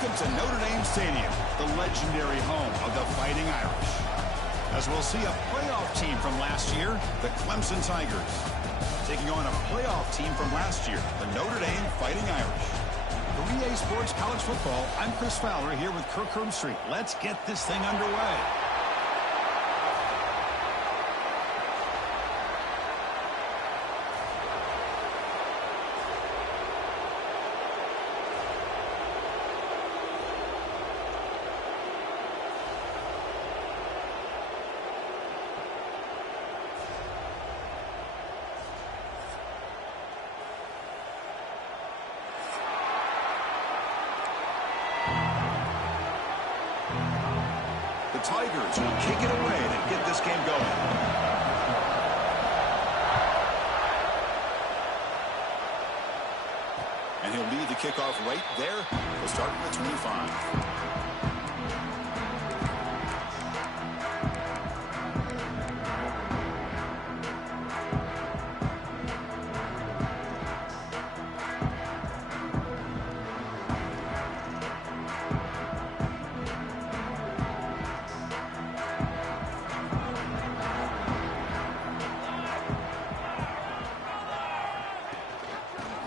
Welcome to Notre Dame Stadium, the legendary home of the Fighting Irish. As we'll see a playoff team from last year, the Clemson Tigers, taking on a playoff team from last year, the Notre Dame Fighting Irish. For EA Sports College Football, I'm Chris Fowler here with Kirk Herbstreit. Let's get this thing underway. The Tigers will kick it away to get this game going. And he'll lead the kickoff right there. He'll start with 25.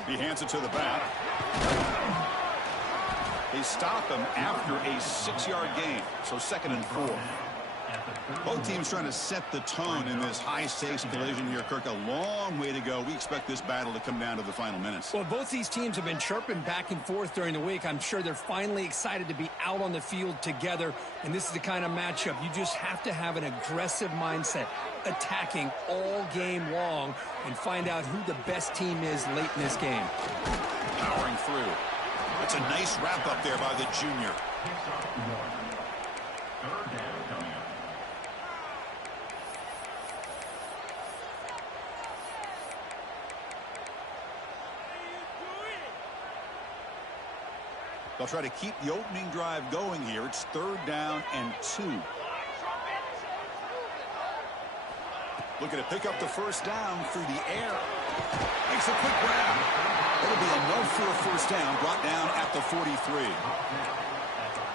He hands it to the back. They stop him after a 6-yard gain, so 2nd and 4. Both teams trying to set the tone in this high-stakes collision here, Kirk. A long way to go. We expect this battle to come down to the final minutes. Well, both these teams have been chirping back and forth during the week. I'm sure they're finally excited to be out on the field together, and this is the kind of matchup you just have to have an aggressive mindset, attacking all game long, and find out who the best team is late in this game. Powering through. That's a nice wrap up there by the junior. They'll try to keep the opening drive going here. It's 3rd down and 2. Looking to pick up the first down through the air. Makes a quick grab. It'll be enough for a first down, brought down at the 43.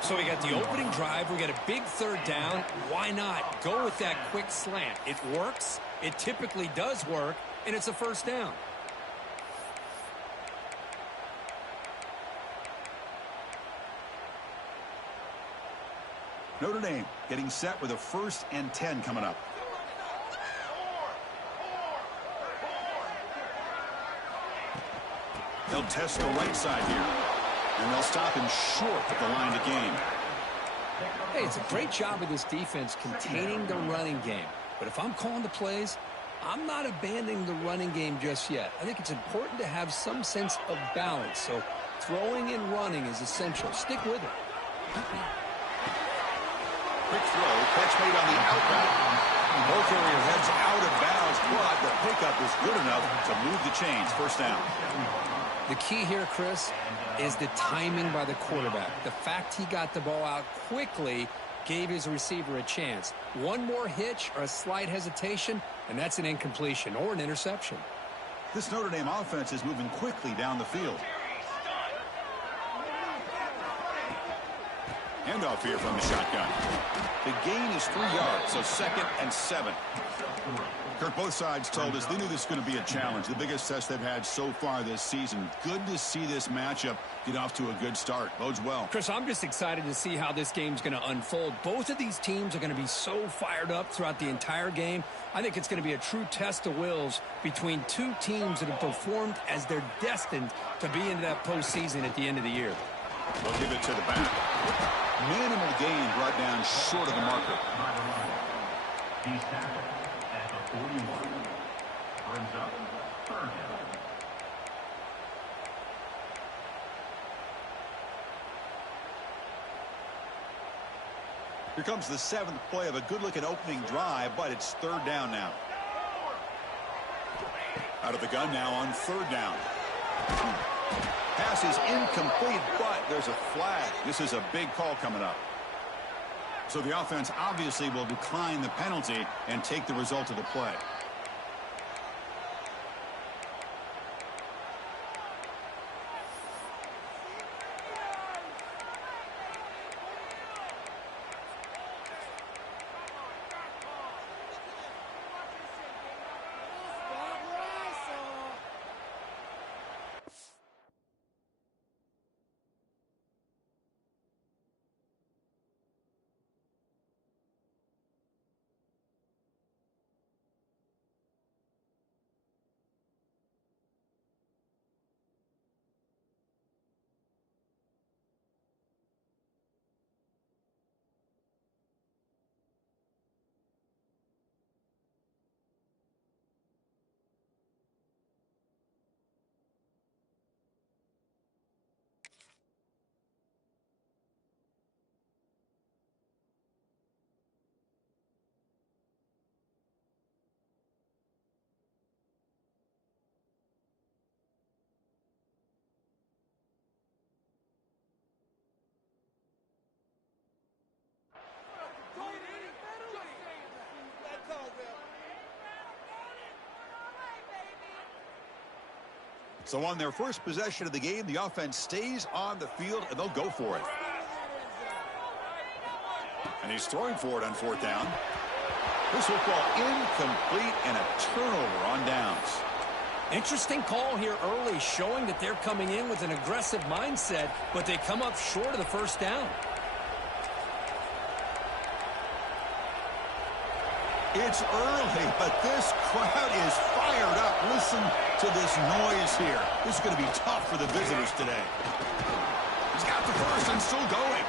So we got the opening drive. We got a big 3rd down. Why not go with that quick slant? It works. It typically does work, and it's a first down. Notre Dame getting set with a 1st and 10 coming up. They'll test the right side here, and they'll stop him short at the line to gain. Hey, it's a great job of this defense containing the running game. But if I'm calling the plays, I'm not abandoning the running game just yet. I think it's important to have some sense of balance. So throwing and running is essential. Stick with it. Quick throw, catch made on the outback. Ball carrier heads out of bounds, but the pickup is good enough to move the chains. First down. The key here, Chris, is the timing by the quarterback. The fact he got the ball out quickly gave his receiver a chance. One more hitch or a slight hesitation, and that's an incompletion or an interception. This Notre Dame offense is moving quickly down the field. Handoff here from the shotgun. The gain is 3 yards, so 2nd and 7. Kirk, both sides told us they knew this was going to be a challenge, the biggest test they've had so far this season. Good to see this matchup get off to a good start. Bodes well. Chris, I'm just excited to see how this game's going to unfold. Both of these teams are going to be so fired up throughout the entire game. I think it's going to be a true test of wills between two teams that have performed as they're destined to be into that postseason at the end of the year. They'll give it to the back. Minimal gain brought down short of the marker. He's tackled at the 41. Brings up 3rd down. Here comes the 7th play of a good-looking opening drive, but it's 3rd down now. Out of the gun now on 3rd down. Pass is incomplete, but there's a flag. This is a big call coming up. So the offense obviously will decline the penalty and take the result of the play. So on their first possession of the game, the offense stays on the field, and they'll go for it. And he's throwing for it on fourth down. This football incomplete and a turnover on downs. Interesting call here early, showing that they're coming in with an aggressive mindset, but they come up short of the first down. It's early, but this crowd is fired up. Listen to this noise here. This is going to be tough for the visitors today. He's got the first and still going.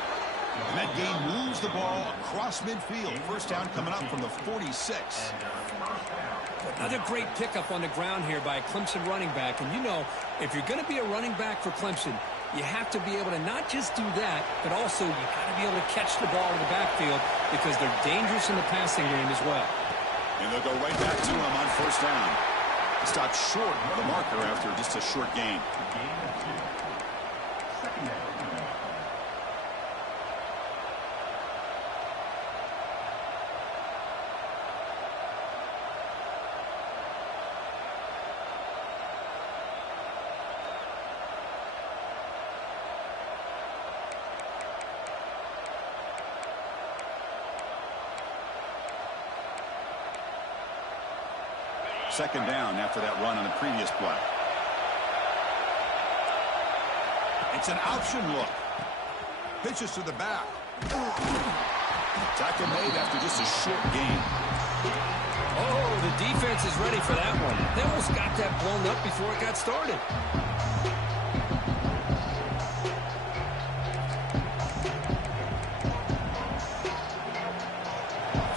And that gain moves the ball across midfield. First down coming up from the 46. Another great pickup on the ground here by a Clemson running back. And you know, if you're going to be a running back for Clemson, you have to be able to not just do that, but also you got to be able to catch the ball in the backfield because they're dangerous in the passing game as well. And they'll go right back to him on first down. Stopped short of the marker after just a short gain. Gain of 2. Second down. Second down after that run on the previous play. It's an option look. Pitches to the back. Tackle made after just a short gain. Oh, the defense is ready for that one. They almost got that blown up before it got started.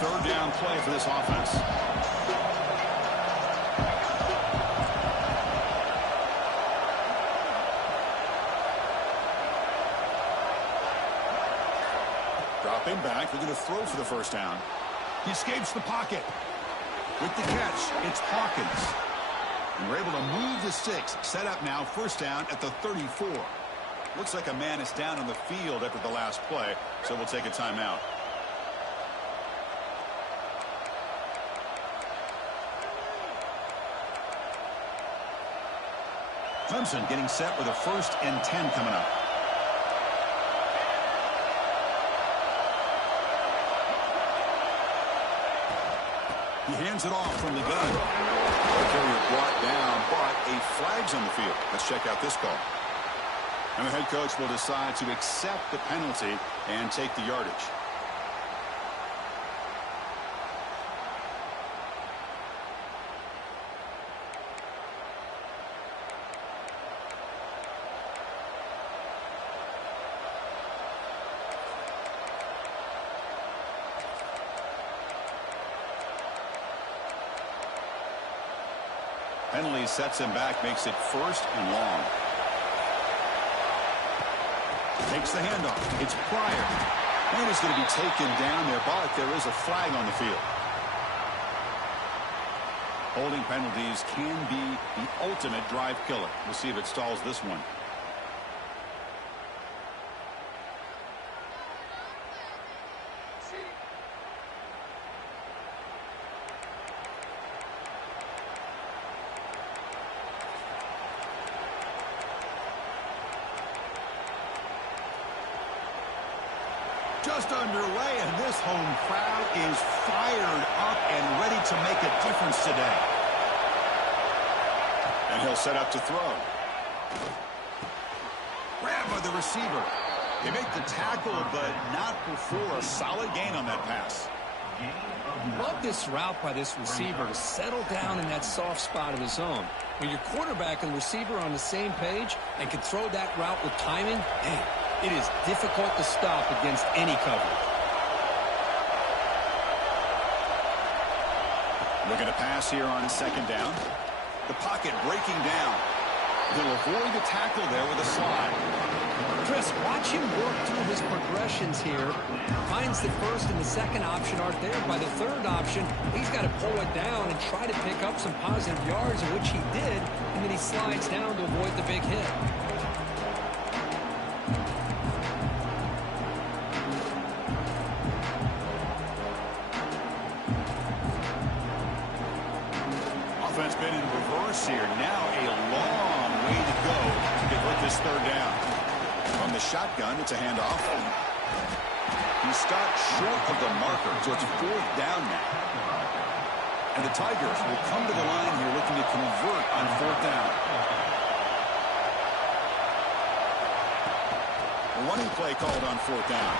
Third down play for this offense. Dropping back, they're going to throw for the first down. He escapes the pocket. With the catch, it's Hawkins. And we're able to move the sticks. Set up now, first down at the 34. Looks like a man is down on the field after the last play, so we'll take a timeout. Clemson getting set with a 1st and 10 coming up. He hands it off from the gun. The carrier brought down, but a flag's on the field. Let's check out this call. And the head coach will decide to accept the penalty and take the yardage. Penalty sets him back, makes it 1st and long. Takes the handoff. It's Pryor. And he's going to be taken down there, but there is a flag on the field. Holding penalties can be the ultimate drive killer. We'll see if it stalls this one. Just underway, and this home crowd is fired up and ready to make a difference today. And he'll set up to throw. Grabbed by the receiver. They make the tackle, but not before a solid gain on that pass. Love this route by this receiver to settle down in that soft spot of his own. When your quarterback and receiver are on the same page and can throw that route with timing, man, it is difficult to stop against any coverage. Looking to pass here on 2nd down. The pocket breaking down. He'll avoid the tackle there with a slide. Chris, watch him work through his progressions here. Finds the 1st and the 2nd option aren't there. By the 3rd option, he's got to pull it down and try to pick up some positive yards, which he did, and then he slides down to avoid the big hit. Offense been in reverse here. Now a long way this third down. From the shotgun, it's a handoff. He stopped short of the marker, so it's fourth down now. And the Tigers will come to the line here looking to convert on fourth down. A running play called on fourth down.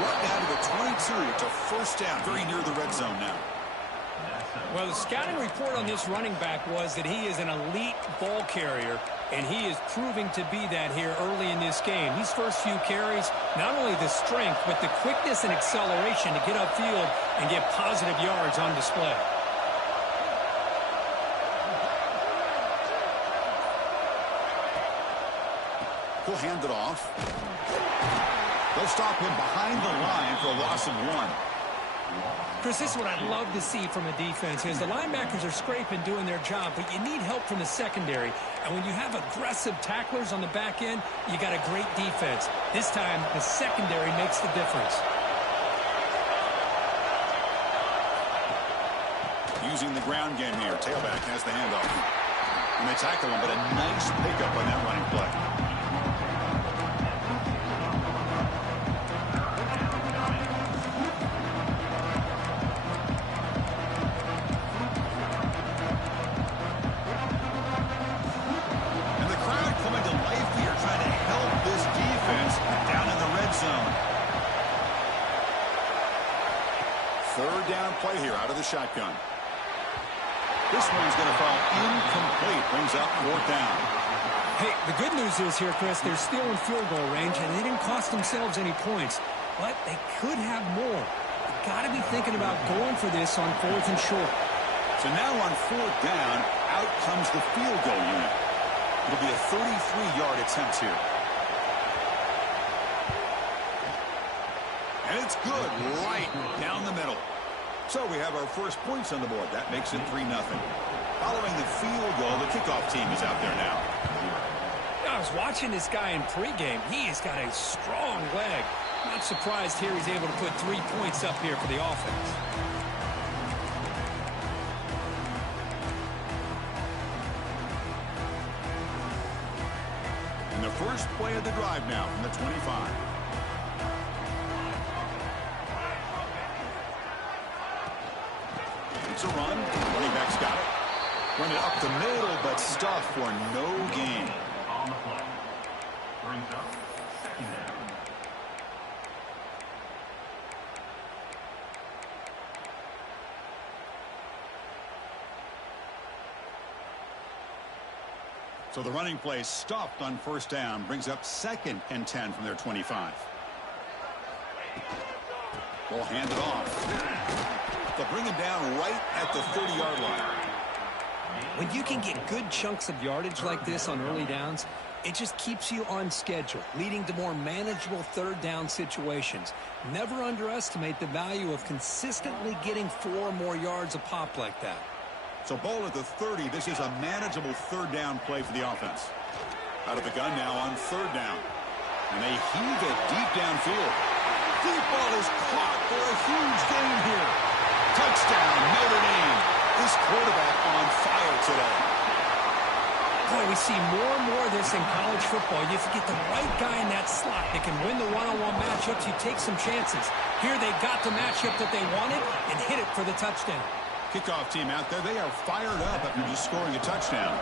Right down to the 22. It's a first down, very near the red zone now. Well, the scouting report on this running back was that he is an elite ball carrier, and he is proving to be that here early in this game. These first few carries, not only the strength, but the quickness and acceleration to get upfield and get positive yards on display. He'll hand it off. They'll stop him behind the line for a loss of 1. Chris, this is what I'd love to see from a defense is the linebackers are scraping, doing their job, but you need help from the secondary. And when you have aggressive tacklers on the back end, you got a great defense. This time, the secondary makes the difference. Using the ground game here. Tailback has the handoff. And they tackle him, but a nice pickup on that running play. Third down play here out of the shotgun. This one's going to fall incomplete. Brings up fourth down. Hey, the good news is here, Chris, they're still in field goal range, and they didn't cost themselves any points. But they could have more. You've got to be thinking about going for this on fourth and short. So now on fourth down, out comes the field goal unit. It'll be a 33-yard attempt here. And it's good right down the middle. So we have our first points on the board. That makes it 3-0. Following the field goal, the kickoff team is out there now. I was watching this guy in pregame. He has got a strong leg. Not surprised here he's able to put 3 points up here for the offense. And the first play of the drive now from the 25. It's a run. Running back's got it. Run it up the middle, but stuffed for no gain. On the play. Brings up second down. So the running play stopped on first down. Brings up 2nd and 10 from their 25. We'll hand it off. They'll bring him down right at the 30-yard line. When you can get good chunks of yardage like this on early downs, it just keeps you on schedule, leading to more manageable third down situations. Never underestimate the value of consistently getting 4 or more yards a pop like that. So ball at the 30. This is a manageable third down play for the offense. Out of the gun now on third down. And they heave it deep downfield. Deep ball is caught for a huge gain here. Touchdown, Notre Dame. This quarterback on fire today. Boy, we see more and more of this in college football. If you get the right guy in that slot that can win the one-on-one matchups, you take some chances. Here they got the matchup that they wanted and hit it for the touchdown. Kickoff team out there, they are fired up after just scoring a touchdown.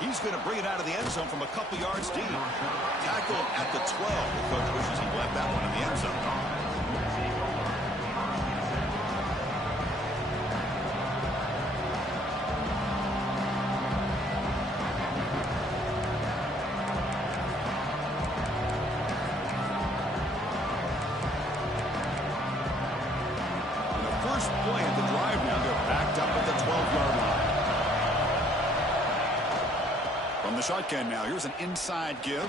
He's going to bring it out of the end zone from a couple yards deep. Tackle at the 12. The coach wishes he left that one in the end zone. And the first play of the drive now, they're backed up at the 12-yard line. From the shotgun now, here's an inside give.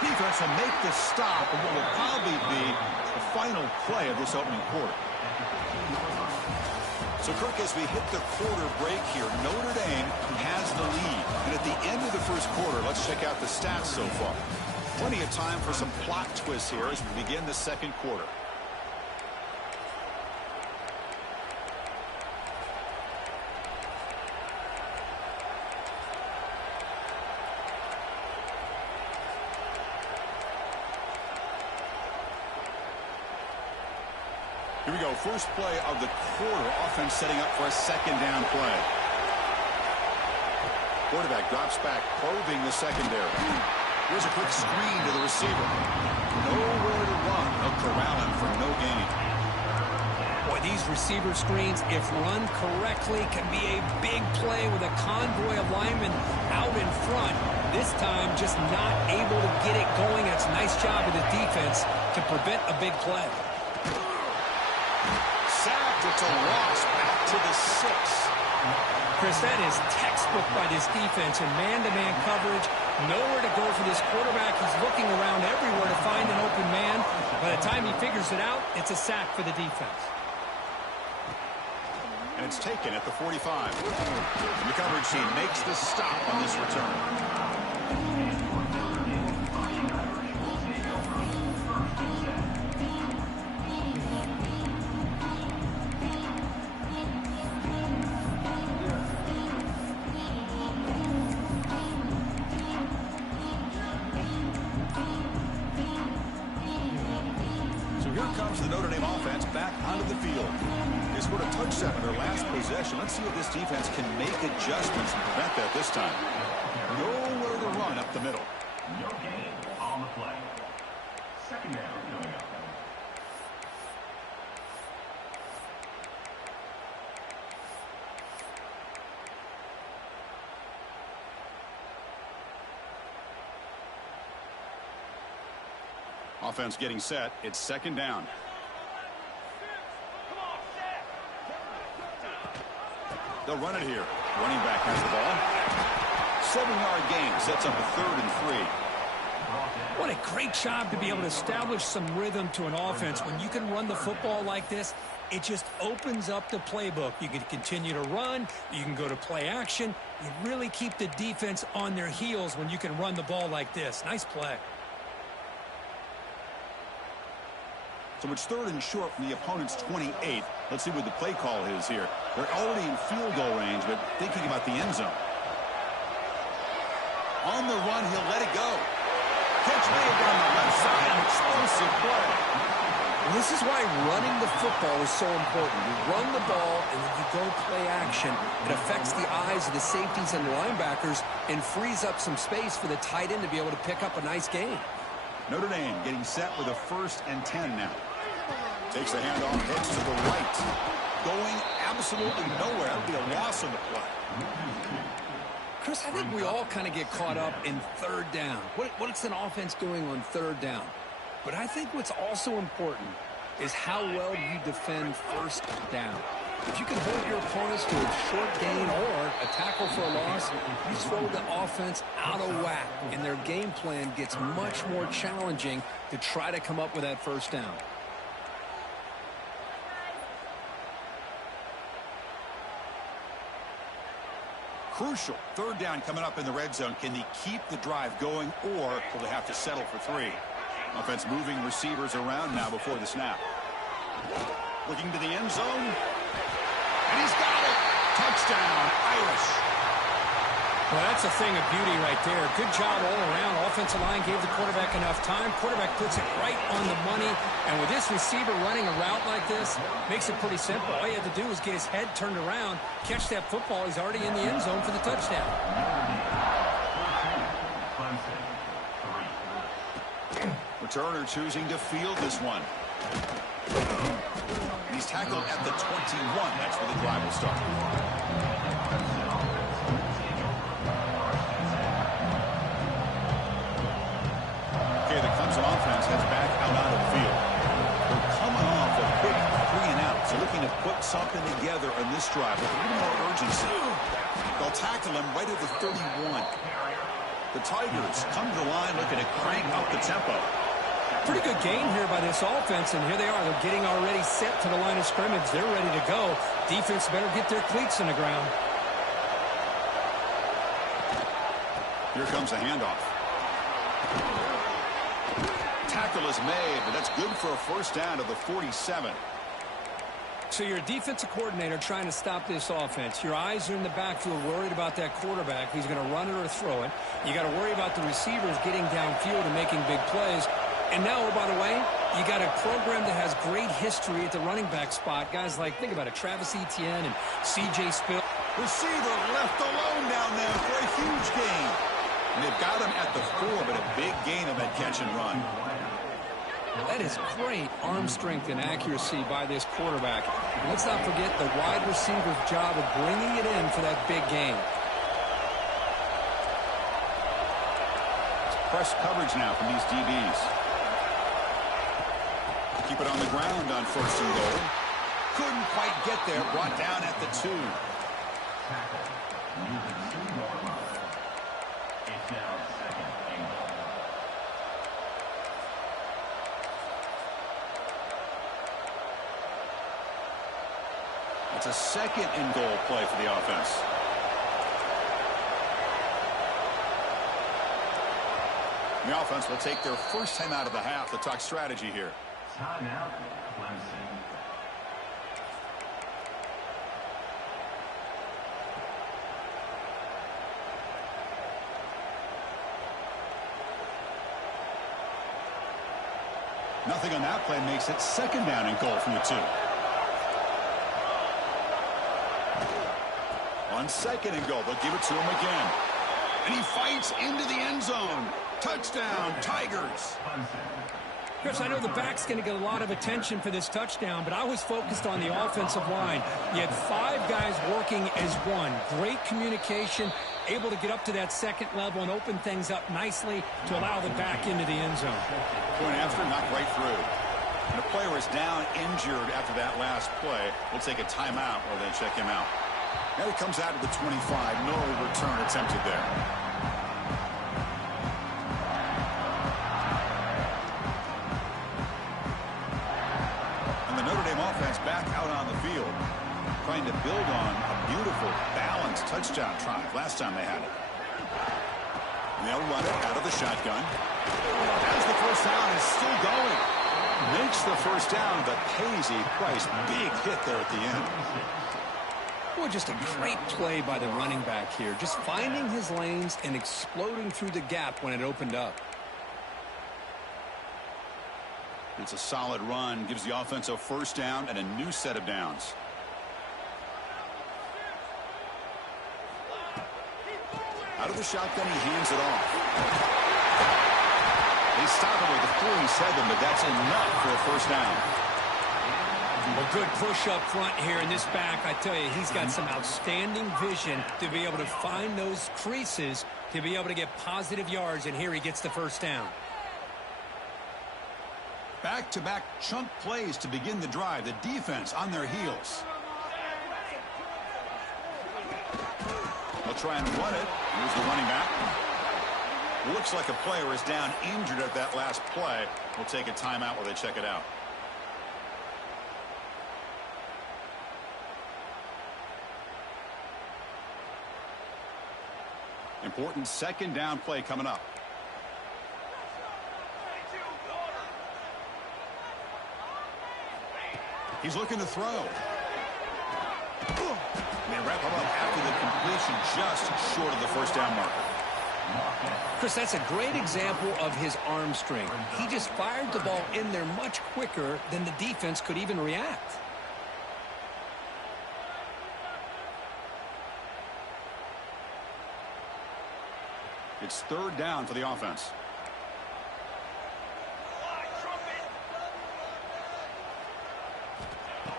Defense will make the stop on what will probably be the final play of this opening quarter. So, Kirk, as we hit the quarter break here, Notre Dame has the lead. And at the end of the first quarter, let's check out the stats so far. Plenty of time for some plot twists here as we begin the second quarter. Here we go. First play of the quarter. Offense setting up for a second down play. Quarterback drops back, probing the secondary. Here's a quick screen to the receiver. Nowhere to run. They'll corral him for no gain. Boy, these receiver screens, if run correctly, can be a big play with a convoy of linemen out in front. This time, just not able to get it going. It's a nice job of the defense to prevent a big play. Sacked. It's a loss. Back to the 6. Chris, that is textbook by this defense in man-to-man coverage. Nowhere to go for this quarterback. He's looking around everywhere to find an open man. By the time he figures it out, it's a sack for the defense. And it's taken at the 45. The coverage team makes the stop on this return. The Notre Dame offense back onto the field. They scored a touchdown in their last possession. Let's see if this defense can make adjustments and prevent that this time. Nowhere to run up the middle. No gain on the play. Second down coming up. Offense getting set. It's second down. They'll run it here. Running back has the ball. 7-yard gain sets up a 3rd and 3. What a great job to be able to establish some rhythm to an offense. When you can run the football like this, it just opens up the playbook. You can continue to run. You can go to play action. You really keep the defense on their heels when you can run the ball like this. Nice play. So it's 3rd and short from the opponent's 28. Let's see what the play call is here. They're already in field goal range, but thinking about the end zone. On the run, he'll let it go. Catch made down the left side. An explosive play. Well, this is why running the football is so important. You run the ball, and then you go play action. It affects the eyes of the safeties and the linebackers and frees up some space for the tight end to be able to pick up a nice gain. Notre Dame getting set with a 1st and 10 now. Takes the handoff, heads to the right. Going absolutely nowhere. That would be a loss on the play. Chris, I think we all kind of get caught up in 3rd down. What's an offense doing on 3rd down? But I think what's also important is how well you defend 1st down. If you can hold your opponents to a short gain or a tackle for a loss, you throw the offense out of whack, and their game plan gets much more challenging to try to come up with that 1st down. Crucial. 3rd down coming up in the red zone. Can they keep the drive going, or will they have to settle for 3? Offense moving receivers around now before the snap. Looking to the end zone. And he's got it. Touchdown, Irish. Well, that's a thing of beauty right there. Good job all around. Offensive line gave the quarterback enough time. Quarterback puts it right on the money. And with this receiver running a route like this, makes it pretty simple. All you have to do is get his head turned around, catch that football. He's already in the end zone for the touchdown. Returner choosing to field this one. He's tackled at the 21. That's where the drive will start. Okay, the Clemson offense heads back out on the field. They're coming off a quick 3 and out, so looking to put something together on this drive with a little more urgency. They'll tackle him right at the 31. The Tigers come to the line looking to crank up the tempo. Pretty good game here by this offense, and here they are. They're getting already set to the line of scrimmage. They're ready to go. Defense better get their cleats in the ground. Here comes a handoff. Tackle is made, but that's good for a 1st down to the 47. So you're a defensive coordinator trying to stop this offense. Your eyes are in the backfield worried about that quarterback. He's going to run it or throw it. You got to worry about the receivers getting downfield and making big plays. And now, oh, by the way, You got a program that has great history at the running back spot. Guys like, think about it, Travis Etienne and C.J. Spill. Receiver left alone down there for a huge gain. And they've got him at the 4, but a big gain of that catch and run. That is great arm strength and accuracy by this quarterback. Let's not forget the wide receiver's job of bringing it in for that big gain. Press coverage now from these DBs. Keep it on the ground on 1st and goal. Couldn't quite get there. Brought down at the 2. It's a 2nd and goal play for the offense. The offense will take their first time out of the half to talk strategy here. Timeout, Clemson. Nothing on that play makes it 2nd down and goal from the 2. On 2nd and goal, they'll give it to him again. And he fights into the end zone. Touchdown, Tigers. Chris, I know the back's going to get a lot of attention for this touchdown, but I was focused on the offensive line. You had 5 guys working as one. Great communication, able to get up to that 2nd level and open things up nicely to allow the back into the end zone. Point after, knocked right through. And the player is down injured after that last play. We'll take a timeout while they check him out. Now he comes out of the 25. No return attempted there. And the Notre Dame offense back out on the field, trying to build on a beautiful, balanced touchdown drive last time they had it. And they'll run it out of the shotgun. As the first down is still going. Makes the first down, but pays a price. Big hit there at the end. Boy, just a great play by the running back here. Just finding his lanes and exploding through the gap when it opened up. It's a solid run. Gives the offense a first down and a new set of downs. Out of the shotgun, he hands it off. They stop him with the 47, but that's enough for a first down. A good push up front here in this back. I tell you, he's got some outstanding vision to be able to find those creases, to be able to get positive yards, and here he gets the first down. Back-to-back chunk plays to begin the drive. The defense on their heels. They'll try and run it. Here's the running back. Looks like a player is down injured at that last play. We'll take a timeout while they check it out. Important 2nd down play coming up. He's looking to throw. They wrap him up after the completion, just short of the first down marker. Chris, that's a great example of his arm strength. He just fired the ball in there much quicker than the defense could even react. It's 3rd down for the offense.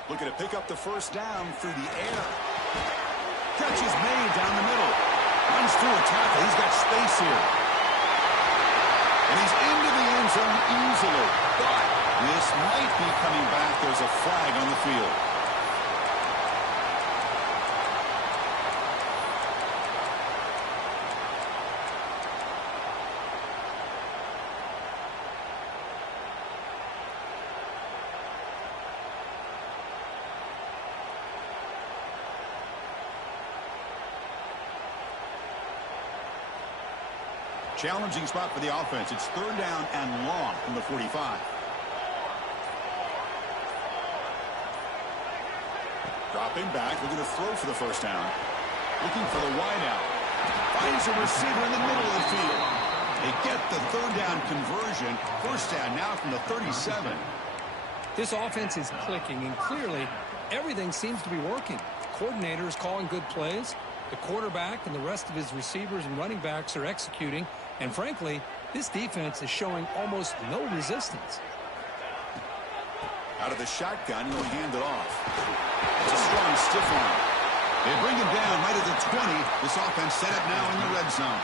Looking to pick up the first down through the air. Catch is made down the middle. Runs through a tackle. He's got space here. And he's into the end zone easily. But this might be coming back. There's a flag on the field. Challenging spot for the offense. It's 3rd down and long from the 45. Dropping back, looking to throw for the first down. Looking for the wide out. Finds a receiver in the middle of the field. They get the third down conversion. First down now from the 37. This offense is clicking, and clearly everything seems to be working. The coordinator is calling good plays. The quarterback and the rest of his receivers and running backs are executing. And frankly, this defense is showing almost no resistance. Out of the shotgun, he'll hand it off. It's a strong stiff arm. They bring him down right at the 20. This offense set up now in the red zone.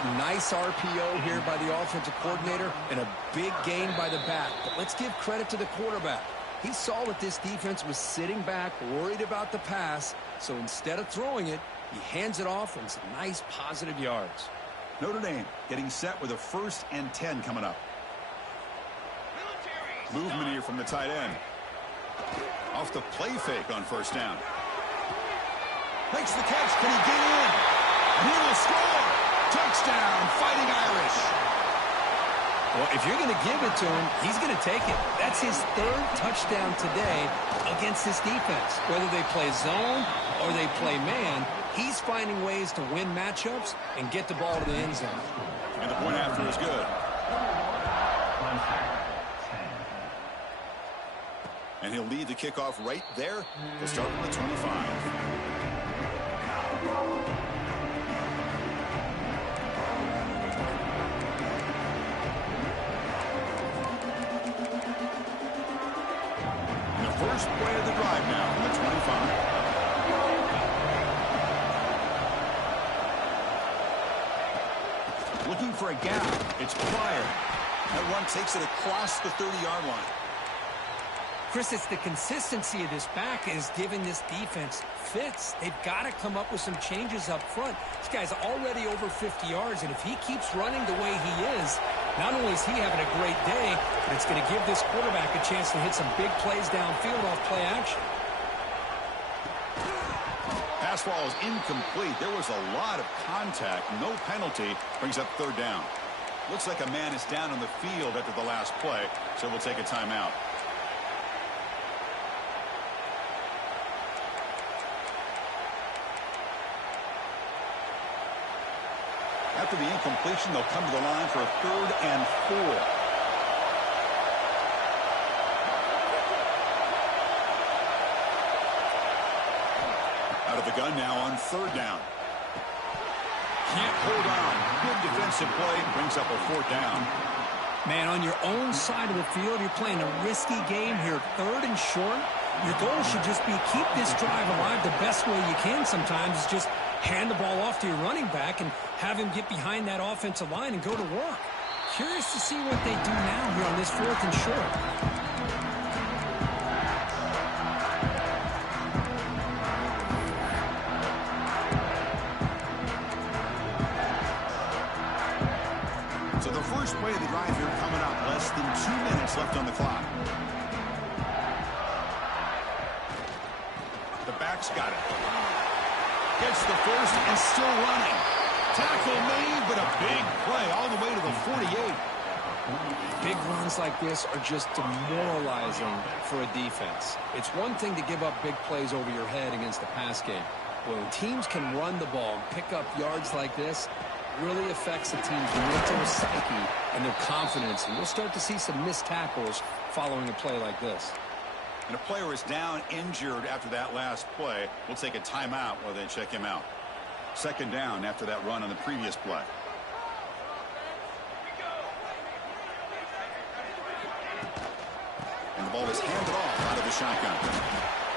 A nice RPO here by the offensive coordinator and a big gain by the back. But let's give credit to the quarterback. He saw that this defense was sitting back, worried about the pass. So instead of throwing it, he hands it off and some nice positive yards. Notre Dame getting set with a 1st and 10 coming up. Movement here from the tight end. Off the play fake on first down. Makes the catch. Can he get in? And he will score. Touchdown, Fighting Irish. Well, if you're going to give it to him, he's going to take it. That's his 3rd touchdown today against this defense. Whether they play zone or they play man, he's finding ways to win matchups and get the ball to the end zone. And the point after is good. And he'll lead the kickoff right there. He'll start from the 25. First play of the drive now from the 25. Looking for a gap. It's Pryor. That run takes it across the 30-yard line. Chris, it's the consistency of this back is giving this defense fits. They've got to come up with some changes up front. This guy's already over 50 yards, and if he keeps running the way he is, not only is he having a great day, but it's going to give this quarterback a chance to hit some big plays downfield off play action. Pass ball is incomplete. There was a lot of contact. No penalty. Brings up 3rd down. Looks like a man is down on the field after the last play, so we'll take a timeout. After the incompletion, they'll come to the line for a 3rd and 4. Out of the gun now on 3rd down. Can't hold on. Good defensive play. Brings up a 4th down. Man, on your own side of the field, you're playing a risky game here. 3rd and short. Your goal should just be keep this drive alive the best way you can sometimes is just hand the ball off to your running back and have him get behind that offensive line and go to work. Curious to see what they do now here on this 4th and short. So the first play of the drive here coming up. Less than 2 minutes left on the clock. The back's got it. Gets the first and still running. Tackle made, but a big play all the way to the 48. Big runs like this are just demoralizing for a defense. It's one thing to give up big plays over your head against the pass game. When teams can run the ball and pick up yards like this, it really affects the team's mental psyche and their confidence. And we'll start to see some missed tackles following a play like this. And a player is down injured after that last play. We'll take a timeout while they check him out. 2nd down after that run on the previous play. And the ball is handed off out of the shotgun.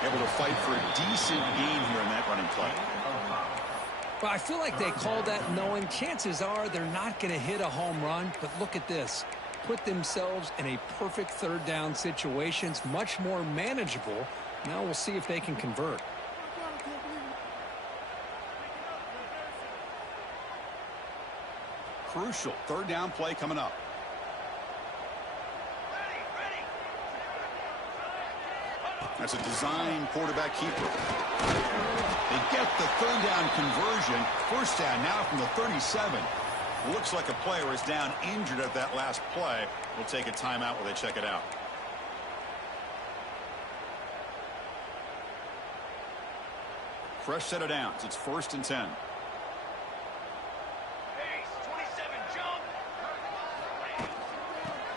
Able to fight for a decent gain here in that running play. Well, I feel like they called that knowing chances are they're not going to hit a home run. But look at this. Put themselves in a perfect 3rd down situation. It's much more manageable. Now we'll see if they can convert. Crucial 3rd down play coming up. That's a design quarterback keeper. They get the 3rd down conversion. First down now from the 37. Looks like a player is down injured at that last play. We'll take a timeout while they check it out. Fresh set of downs. It's 1st and 10.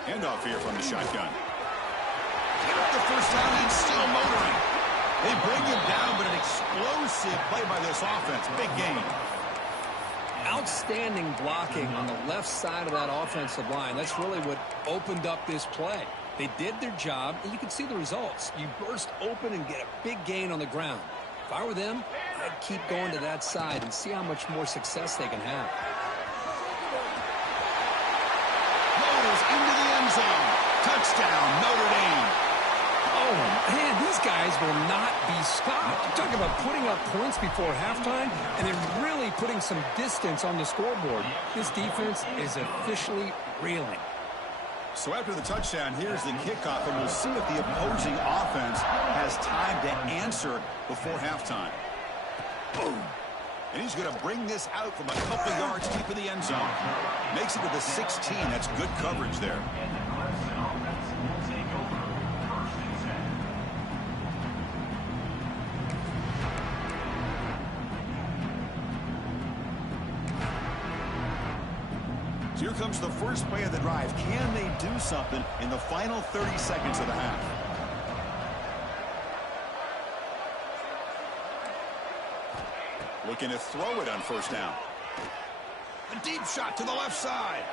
Handoff here from the shotgun. Got the first down and still motoring. They bring him down, but an explosive play by this offense. Big gain. Outstanding blocking on the left side of that offensive line. That's really what opened up this play. They did their job, and you can see the results. You burst open and get a big gain on the ground. If I were them, I'd keep going to that side and see how much more success they can have. Motors into the end zone. Touchdown, Notre Dame. Oh, man, these guys will not be stopped. You're talking about putting up points before halftime and then really putting some distance on the scoreboard. This defense is officially reeling. So after the touchdown, here's the kickoff, and we'll see if the opposing offense has time to answer before halftime. Boom. And he's going to bring this out from a couple yards deep in the end zone. Makes it to the 16. That's good coverage there. So here comes the first play of the drive. Can they do something in the final 30 seconds of the half? Looking to throw it on first down. A deep shot to the left side.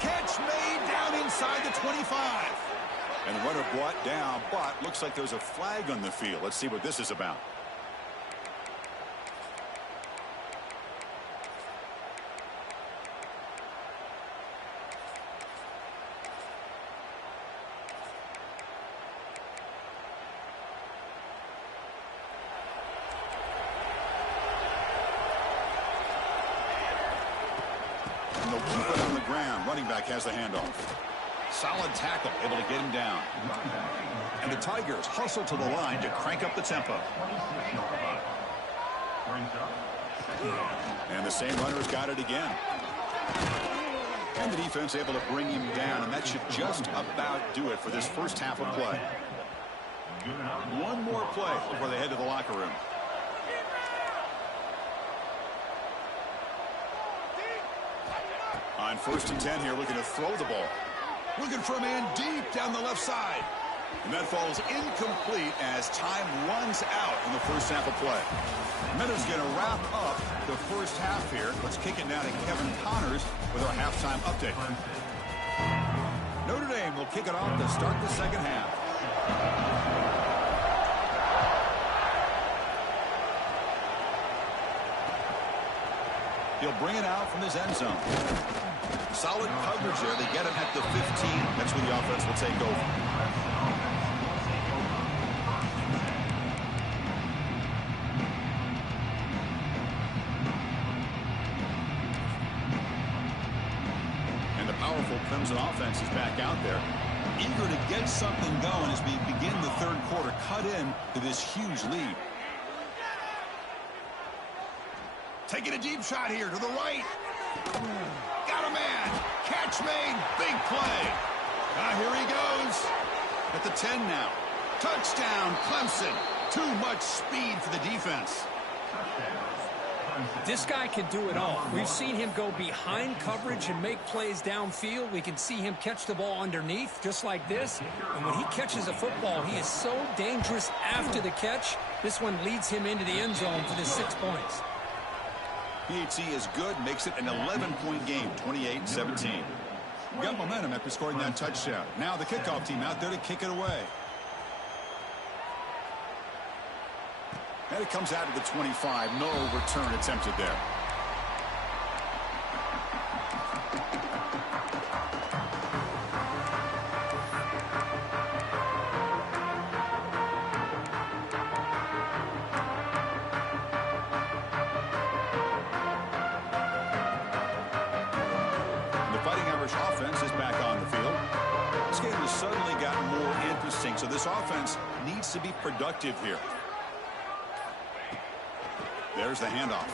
Catch made down inside the 25. And the runner brought down, but looks like there's a flag on the field. Let's see what this is about. They'll keep it on the ground. Running back has the handoff. Solid tackle, able to get him down. And the Tigers hustle to the line to crank up the tempo. And the same runner's got it again. And the defense able to bring him down, and that should just about do it for this first half of play. One more play before they head to the locker room. On 1st and 10 here, looking to throw the ball. Looking for a man deep down the left side. And that falls incomplete as time runs out in the first half of play. Notre's going to wrap up the first half here. Let's kick it now to Kevin Connors with our halftime update. Notre Dame will kick it off to start the second half. He'll bring it out from his end zone. Solid coverage there. They get him at the 15. That's where the offense will take over. And the powerful Clemson offense is back out there, eager to get something going as we begin the third quarter. Cut in to this huge lead. Taking a deep shot here to the right. Got a man. Catch made. Big play. Here he goes. At the 10 now. Touchdown, Clemson. Too much speed for the defense. This guy can do it all. We've seen him go behind coverage and make plays downfield. We can see him catch the ball underneath, just like this. And when he catches a football, he is so dangerous after the catch. This one leads him into the end zone for the 6 points. PHC is good, makes it an 11-point game, 28-17. Got momentum after scoring that touchdown. Now the kickoff team out there to kick it away. And it comes out to the 25. No return attempted there. So this offense needs to be productive here. There's the handoff.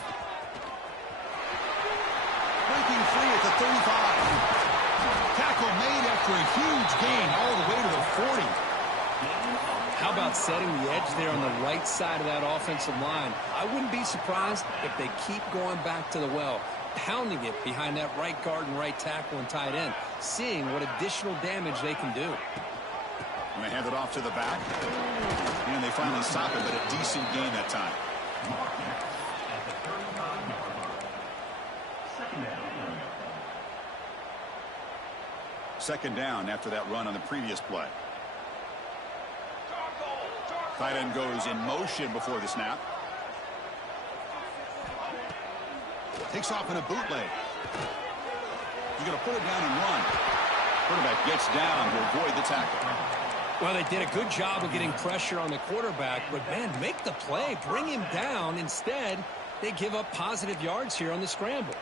Breaking free at the 35. Tackle made after a huge gain all the way to the 40. How about setting the edge there on the right side of that offensive line? I wouldn't be surprised if they keep going back to the well. pounding it behind that right guard and right tackle and tight end, seeing what additional damage they can do. And they hand it off to the back. And they finally stop it, but a decent gain that time. Second down after that run on the previous play. Tight end goes in motion before the snap. Takes off in a bootleg. He's going to put it down and run. Quarterback gets down to avoid the tackle. Well, they did a good job of getting pressure on the quarterback, but, man, make the play. Bring him down. Instead, they give up positive yards here on the scramble.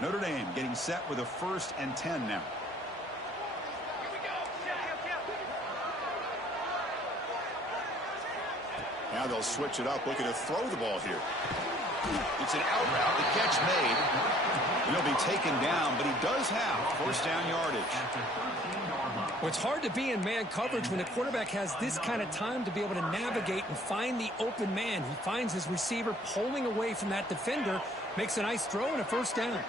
Notre Dame getting set with a 1st and 10 now. Now they'll switch it up, looking to throw the ball here. It's an out route. The catch made. He'll be taken down, but he does have 1st down yardage. Well, it's hard to be in man coverage when the quarterback has this kind of time to be able to navigate and find the open man. He finds his receiver pulling away from that defender, makes a nice throw and a 1st down.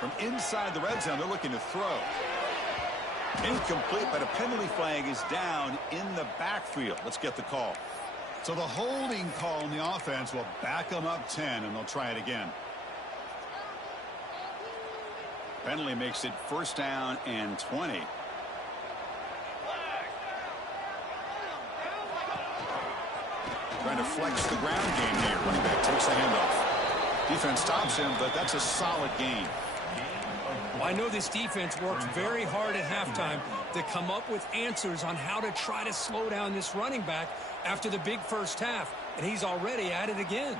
From inside the red zone, they're looking to throw. Incomplete, but a penalty flag is down in the backfield. Let's get the call. So the holding call on the offense will back them up 10, and they'll try it again. Penalty makes it 1st down and 20. Trying to flex the ground game here. Running back takes the handoff. Defense stops him, but that's a solid gain. Well, I know this defense worked very hard at halftime to come up with answers on how to try to slow down this running back after the big first half, and he's already at it again.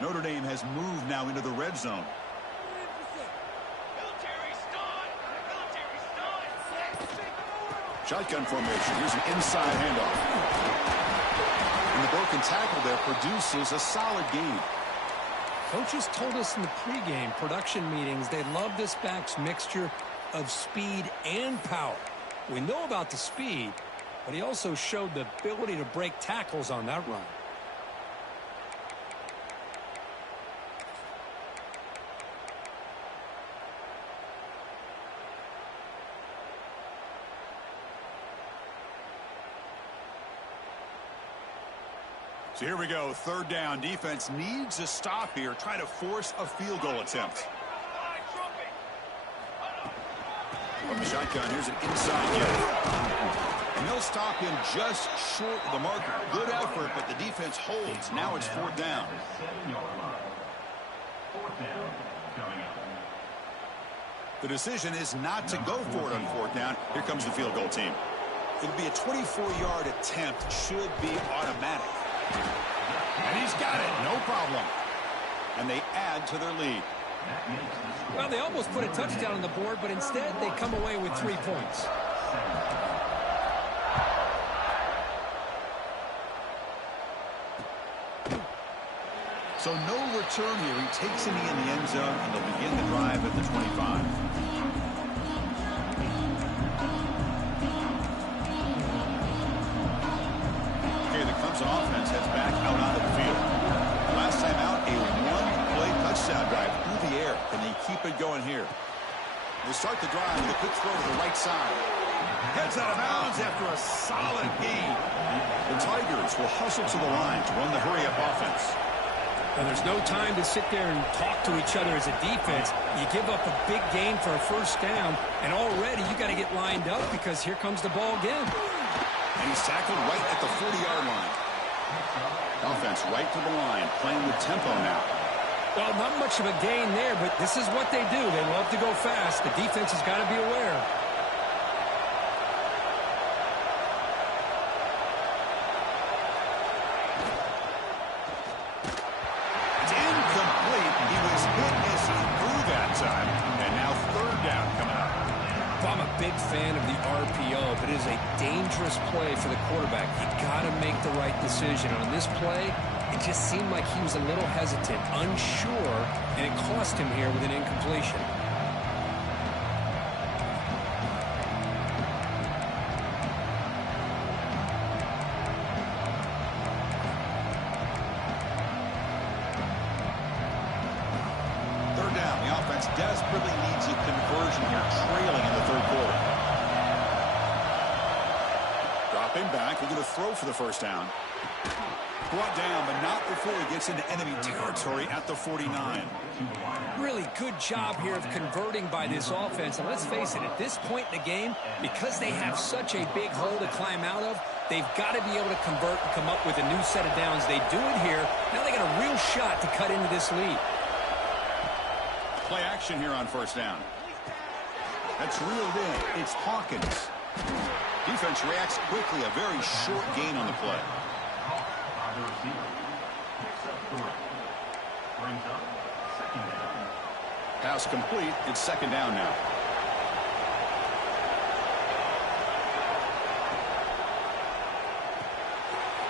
Notre Dame has moved now into the red zone. Shotgun formation. Here's an inside handoff. And the broken tackle there produces a solid gain. Coaches told us in the pregame production meetings they love this back's mixture of speed and power. We know about the speed, but he also showed the ability to break tackles on that run. So here we go, 3rd down. Defense needs a stop here. Try to force a field goal attempt. From the shotgun, here's an inside kick. And they'll stop him just short of the marker. Good effort, but the defense holds. Now it's 4th down. The decision is not to go for it on 4th down. Here comes the field goal team. It'll be a 24-yard attempt. Should be automatic. And he's got it. No problem. And they add to their lead. Well, they almost put a touchdown on the board, but instead they come away with 3 points. So no return here. He takes him in the end zone, and they'll begin the drive at the 25. Clemson offense heads back out onto the field. Last time out, a 1-play touchdown drive through the air. Can they keep it going here? They start the drive with a quick throw to the right side. Heads out of bounds after a solid gain. The Tigers will hustle to the line to run the hurry-up offense. Well, there's no time to sit there and talk to each other as a defense. You give up a big gain for a 1st down, and already you got to get lined up because here comes the ball again. And he's tackled right at the 40-yard line. Offense right to the line, playing with tempo now. Well, not much of a gain there, but this is what they do. They love to go fast. The defense has got to be aware. It's incomplete. He was hit as he threw that time. And now 3rd down coming up. Well, I'm a big fan of the RPO, but it is a dangerous play for the quarterback. You got to make the right decision. On this play, it just seemed like he was a little hesitant, unsure, and it cost him here with an incompletion. desperately needs a conversion here, trailing in the third quarter. Dropping back, we're going to throw for the first down. Brought down, but not before he gets into enemy territory at the 49. Really good job here of converting by this offense. And let's face it, at this point in the game, because they have such a big hole to climb out of, they've got to be able to convert and come up with a new set of downs. They do it here. Now they got a real shot to cut into this lead. Play action here on first down. That's reeled in. It's Hawkins. Defense reacts quickly. A very short gain on the play. The receiver picks up 3. Brings up second down. Pass complete. It's second down now.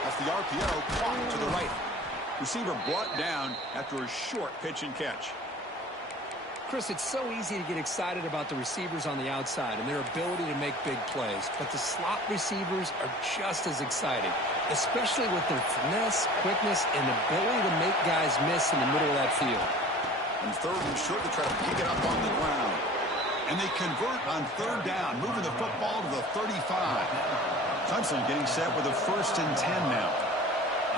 Off the RPO, clock to the right. Receiver brought down after a short pitch and catch. Chris, it's so easy to get excited about the receivers on the outside and their ability to make big plays, but the slot receivers are just as exciting, especially with their finesse, quickness, and ability to make guys miss in the middle of that field. And third and short to try to pick it up on the ground. And they convert on third down, moving the football to the 35. Clemson getting set with a 1st and 10 now.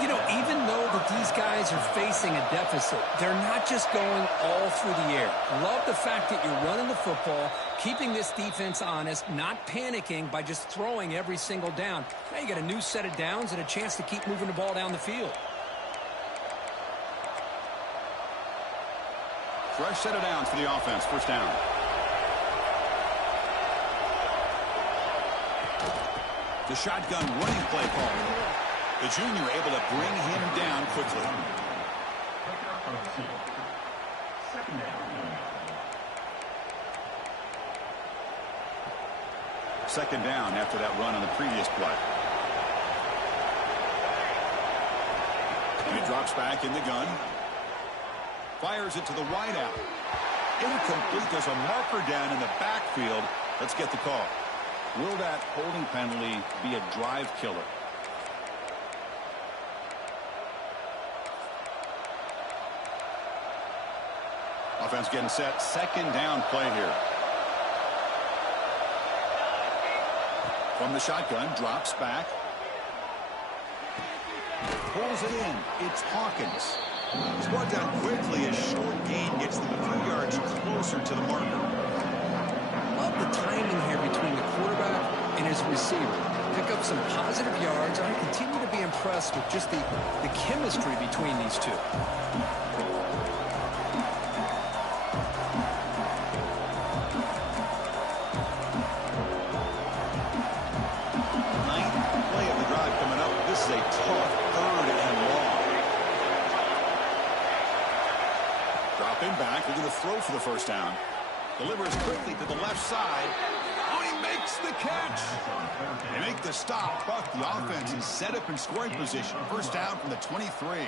You know, even though that these guys are facing a deficit, they're not just going all through the air. Love the fact that you're running the football, keeping this defense honest, not panicking by just throwing every single down. Now you got a new set of downs and a chance to keep moving the ball down the field. Fresh set of downs for the offense. First down. The shotgun running play call. The junior able to bring him down quickly. Second down. Second down after that run on the previous play. And he drops back in the gun. Fires it to the wideout. Incomplete. There's a marker down in the backfield. Let's get the call. Will that holding penalty be a drive killer? Offense getting set. Second down play here. From the shotgun, drops back. Pulls it in. It's Hawkins. He's brought down quickly. A short gain gets them a few yards closer to the marker. Love the timing here between the quarterback and his receiver. Pick up some positive yards. I continue to be impressed with just the chemistry between these two. Back, we're going to throw for the first down. Delivers quickly to the left side. Oh, he makes the catch. They make the stop, but the offense is set up in scoring position. First down from the 23.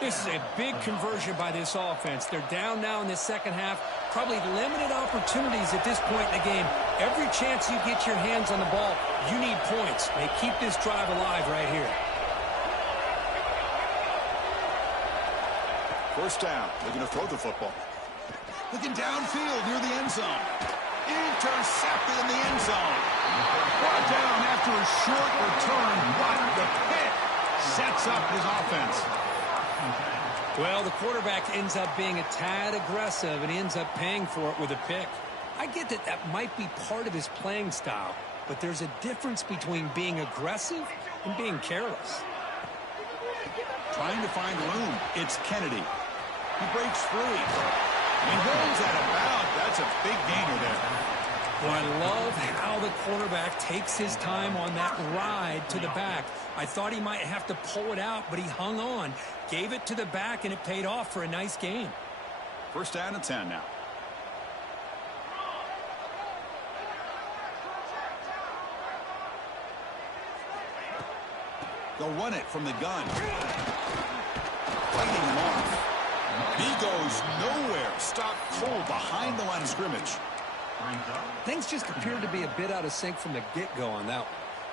This is a big conversion by this offense. They're down now in the second half. Probably limited opportunities at this point in the game. Every chance you get your hands on the ball, you need points. They keep this drive alive right here. First down. They're going to throw the football. Looking downfield near the end zone. Intercepted in the end zone. Brought down after a short return. What the pick sets up his offense. Well, the quarterback ends up being a tad aggressive and he ends up paying for it with a pick. I get that that might be part of his playing style, but there's a difference between being aggressive and being careless. Trying to find room. It's Kennedy. He breaks free. He rolls out of bounds. That's a big gainer there. Well, I love how the quarterback takes his time on that ride to the back. I thought he might have to pull it out, but he hung on, gave it to the back, and it paid off for a nice gain. First down and 10 now. They'll run it from the gun. Fighting him off. He goes nowhere. Stopped cold behind the line of scrimmage. Things just appeared to be a bit out of sync from the get-go on that one.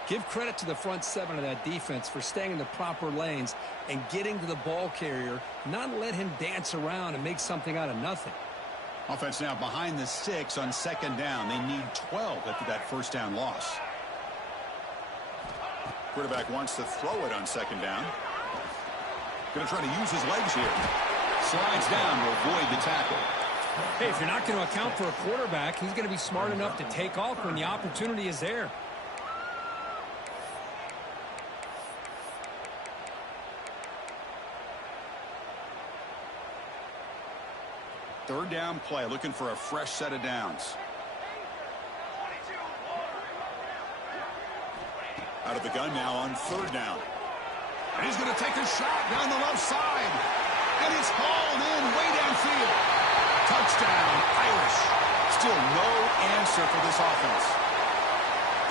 Give credit to the front seven of that defense for staying in the proper lanes and getting to the ball carrier, not let him dance around and make something out of nothing. Offense now behind the 6 on second down. They need 12 after that first down loss. Quarterback wants to throw it on second down. Going to try to use his legs here. Slides down to avoid the tackle. Hey, if you're not going to account for a quarterback, he's going to be smart enough to take off when the opportunity is there. Third down play, looking for a fresh set of downs. Out of the gun now on third down. And he's going to take a shot down the left side. And it's hauled in way downfield. Touchdown, Irish. Still no answer for this offense.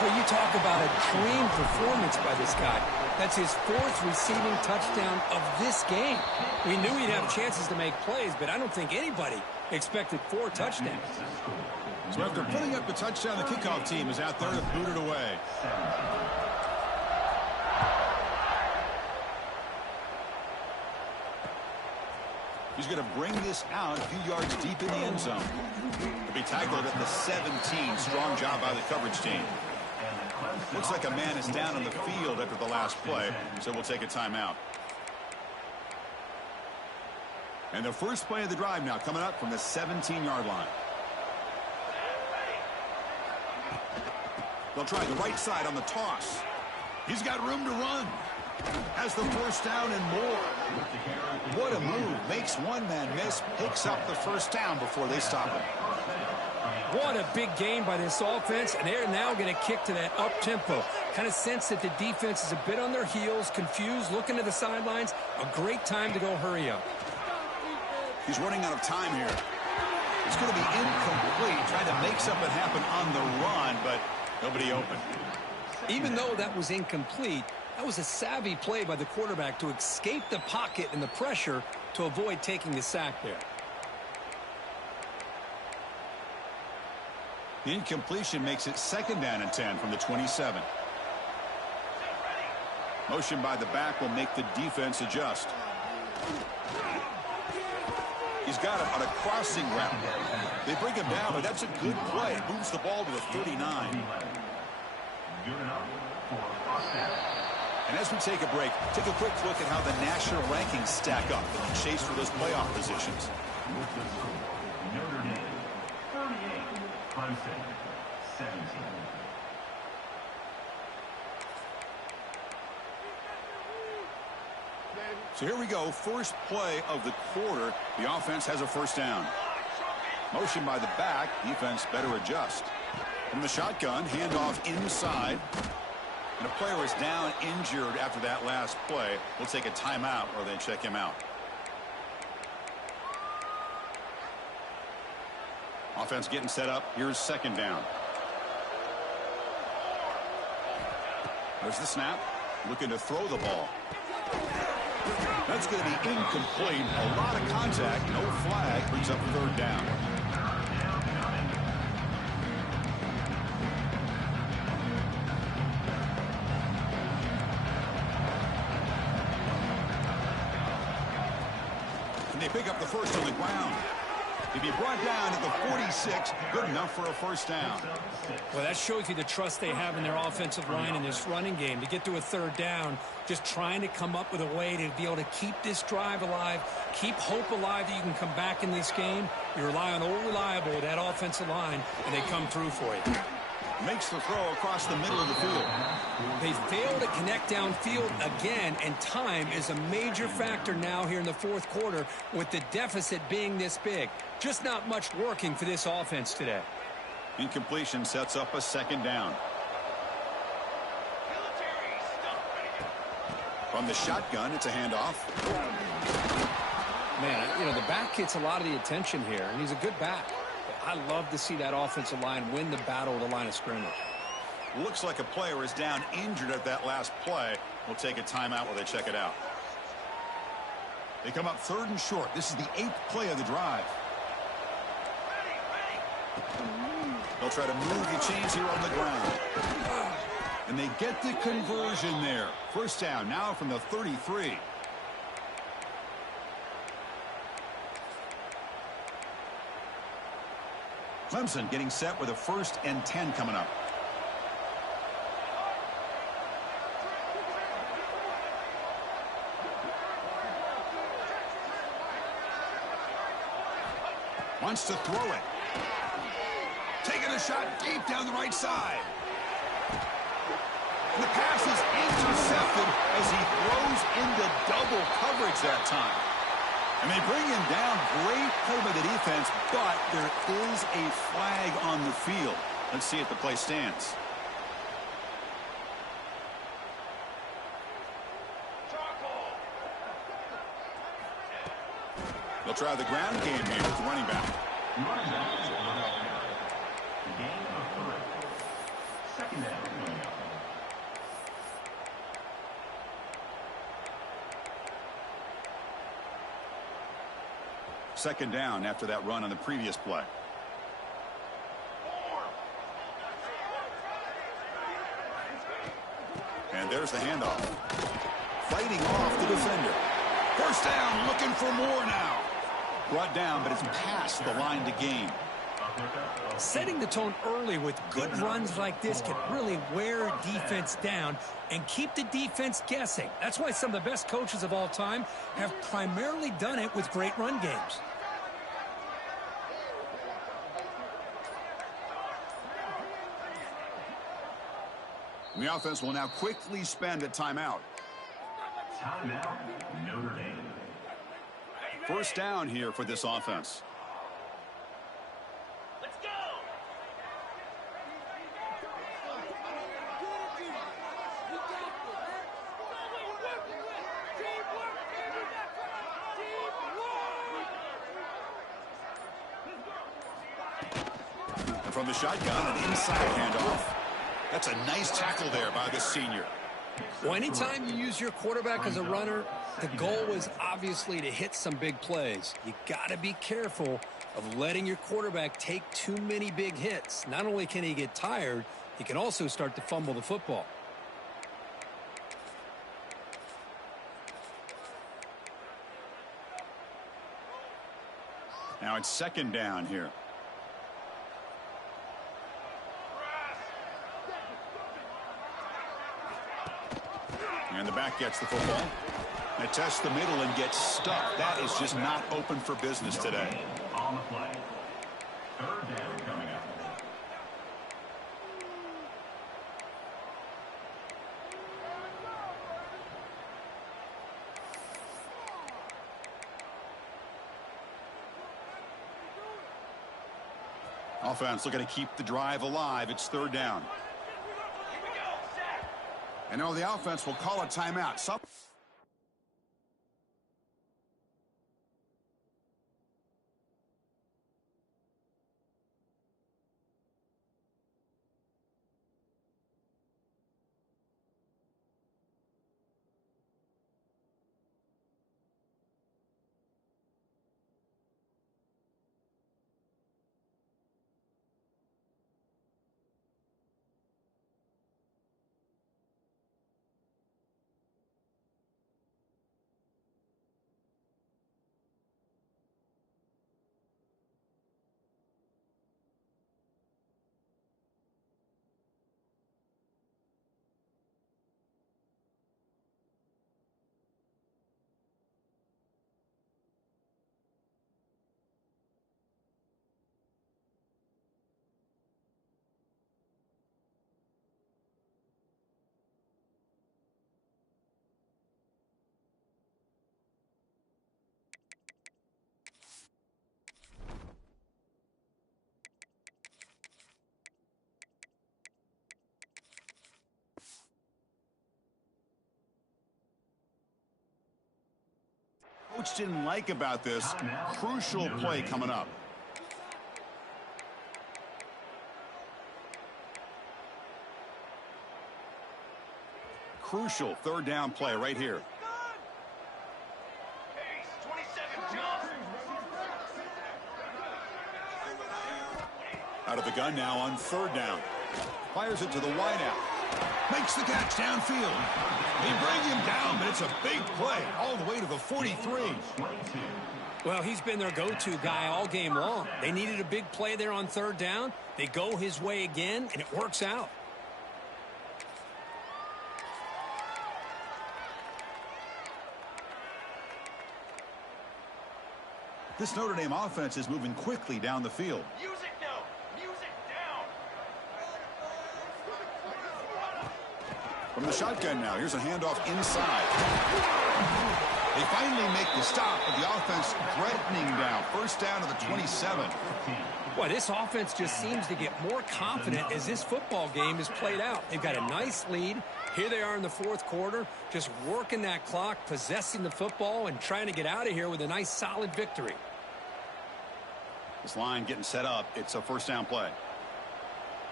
Well, you talk about a dream performance by this guy. That's his 4th receiving touchdown of this game. We knew he'd have chances to make plays, but I don't think anybody expected 4 touchdowns. So after putting up the touchdown, the kickoff team is out there to boot it away. He's going to bring this out a few yards deep in the end zone. He'll be tackled at the 17. Strong job by the coverage team. Looks like a man is down on the field after the last play, so we'll take a timeout. And the first play of the drive now coming up from the 17-yard line. They'll try the right side on the toss. He's got room to run. Has the first down and more. What a move. Makes one man miss. Picks up the first down before they stop him. What a big game by this offense, and they're now going to kick to that up-tempo. Kind of sense that the defense is a bit on their heels, confused, looking to the sidelines. A great time to go hurry up. He's running out of time here. It's going to be incomplete, trying to make something happen on the run, but nobody open. Even though that was incomplete, that was a savvy play by the quarterback to escape the pocket and the pressure to avoid taking the sack there. The incompletion makes it second down and 10 from the 27. Motion by the back will make the defense adjust. He's got him on a crossing route. They bring him down, but that's a good play. It moves the ball to the 39. And as we take a break, take a quick look at how the national rankings stack up in the chase for those playoff positions. Notre Dame, 38. Clemson, 17. So here we go. First play of the quarter. The offense has a first down. Motion by the back. Defense better adjust. From the shotgun, handoff inside. And a player is down injured after that last play. We'll take a timeout or they check him out. Offense getting set up. Here's second down. There's the snap. Looking to throw the ball. That's going to be incomplete. A lot of contact. No flag. Brings up third down. And they pick up the first on the ground. To be brought down at the 46, good enough for a first down. Well, that shows you the trust they have in their offensive line in this running game. To get to a third down, just trying to come up with a way to be able to keep this drive alive, keep hope alive that you can come back in this game. You rely on old reliable, that offensive line, and they come through for you. Makes the throw across the middle of the field. They fail to connect downfield again, and time is a major factor now here in the fourth quarter with the deficit being this big. Just not much working for this offense today. Incompletion sets up a second down. From the shotgun, it's a handoff. Man, you know, the back gets a lot of the attention here, and he's a good back. I love to see that offensive line win the battle of the line of scrimmage. Looks like a player is down injured at that last play. We'll take a timeout while they check it out. They come up third and short. This is the 8th play of the drive. They'll try to move the chains here on the ground. And they get the conversion there. First down now from the 33. Clemson getting set with a 1st and 10 coming up. Wants to throw it. Taking a shot deep down the right side. And the pass is intercepted as he throws into double coverage that time. And they bring him down. Great play by the defense, but there is a flag on the field. Let's see if the play stands. They'll try the ground game here with the running back. Gain of 3. 2nd down coming up. Second down after that run on the previous play. And there's the handoff. Fighting off the defender. 1st down, looking for more now. Brought down, but it's past the line to gain. Setting the tone early with good runs like this can really wear defense down and keep the defense guessing. That's why some of the best coaches of all time have primarily done it with great run games. The offense will now quickly spend a timeout. Timeout, Notre Dame. 1st down here for this offense. Let's go. And from the shotgun, an inside handoff. That's a nice tackle there by the senior. Well, anytime you use your quarterback as a runner, the goal is obviously to hit some big plays. You got to be careful of letting your quarterback take too many big hits. Not only can he get tired, he can also start to fumble the football. Now it's 2nd down here. And the back gets the football. They test the middle and gets stuck. That is just not open for business today. On the play. 3rd down coming up. Offense looking to keep the drive alive. It's 3rd down. And now the offense will call a timeout. Coach didn't like about this. Crucial play coming up. Crucial 3rd down play right here. Out of the gun now on 3rd down. Fires it to the wideout. Makes the catch downfield. They bring him down, but it's a big play all the way to the 43. Well, he's been their go-to guy all game long. They needed a big play there on third down. They go his way again, and it works out. This Notre Dame offense is moving quickly down the field. Music now. Music down. From the shotgun now, here's a handoff inside. They finally make the stop, but the offense threatening down. First down to the 27. Boy, this offense just seems to get more confident as this football game is played out. They've got a nice lead. Here they are in the fourth quarter, just working that clock, possessing the football, and trying to get out of here with a nice, solid victory. This line getting set up. It's a first down play.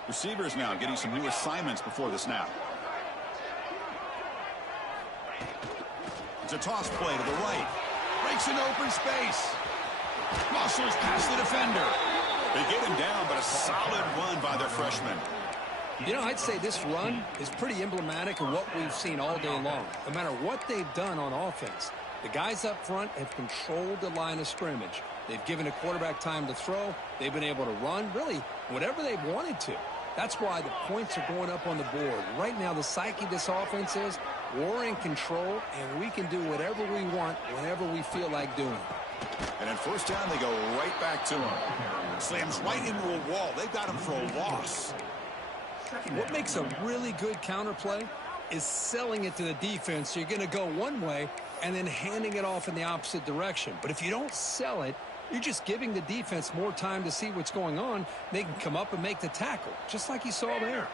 Receivers now getting some new assignments before the snap. It's a toss play to the right. Breaks into open space. Muscles past the defender. They get him down, but a solid run by their freshman. You know, I'd say this run is pretty emblematic of what we've seen all day long. No matter what they've done on offense, the guys up front have controlled the line of scrimmage. They've given a quarterback time to throw. They've been able to run, really, whatever they've wanted to. That's why the points are going up on the board. Right now, the psyche of this offense is we're in control, and we can do whatever we want whenever we feel like doing it. And in first down, they go right back to him. Slams right into a wall. They've got him for a loss. What makes a really good counterplay is selling it to the defense. So you're going to go one way and then handing it off in the opposite direction. But if you don't sell it, you're just giving the defense more time to see what's going on. They can come up and make the tackle, just like you saw there.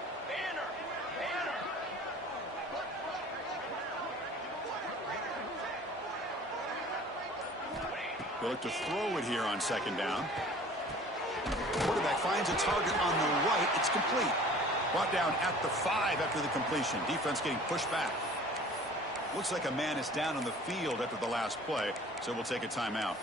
They look to throw it here on second down. Quarterback finds a target on the right. It's complete. Brought down at the 5 after the completion. Defense getting pushed back. Looks like a man is down on the field after the last play, so we'll take a timeout.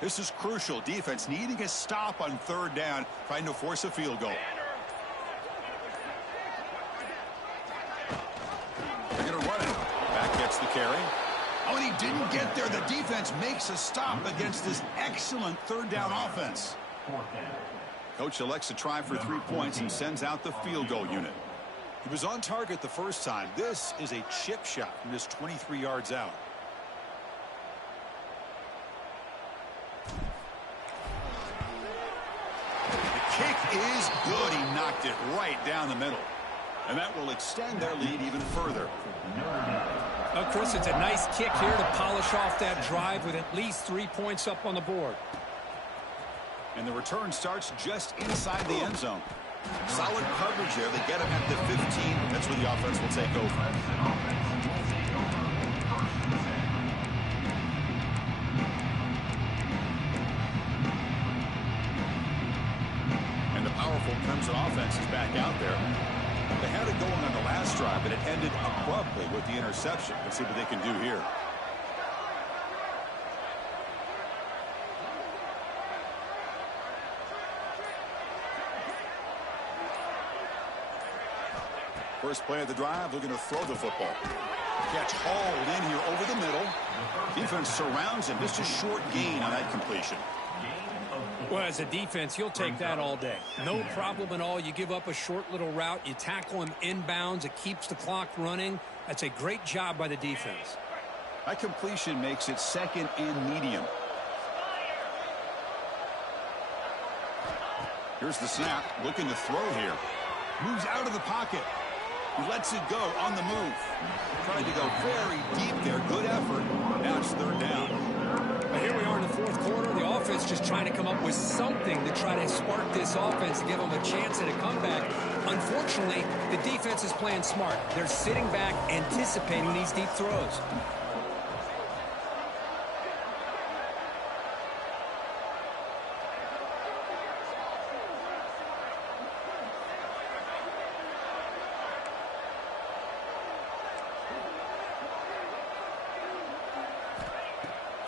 This is crucial. Defense needing a stop on third down, trying to force a field goal. They're going to run it. Back gets the carry. Oh, and he didn't get there. The defense makes a stop against this excellent third down offense. Coach elects to try for 3 points and sends out the field goal unit. He was on target the first time. This is a chip shot from just 23 yards out. The kick is good. He knocked it right down the middle. And that will extend their lead even further. Well, Chris, it's a nice kick here to polish off that drive with at least 3 points up on the board. And the return starts just inside the end zone. Solid coverage there. They get him at the 15. That's where the offense will take over. And the powerful Clemson offense is back out there. They had it going on the last drive, but it ended abruptly with the interception. Let's see what they can do here. First play of the drive, looking to throw the football. Catch hauled in here over the middle. Defense surrounds him. Just a short gain on that completion. Well, as a defense, you'll take that all day. No problem at all. You give up a short little route. You tackle him inbounds. It keeps the clock running. That's a great job by the defense. That completion makes it second and medium. Here's the snap. Looking to throw here. Moves out of the pocket. He lets it go on the move. Trying to go very deep there. Good effort. Now it's third down. Here we are in the fourth quarter. The offense just trying to come up with something to try to spark this offense to give them a chance at a comeback. Unfortunately, the defense is playing smart. They're sitting back, anticipating these deep throws.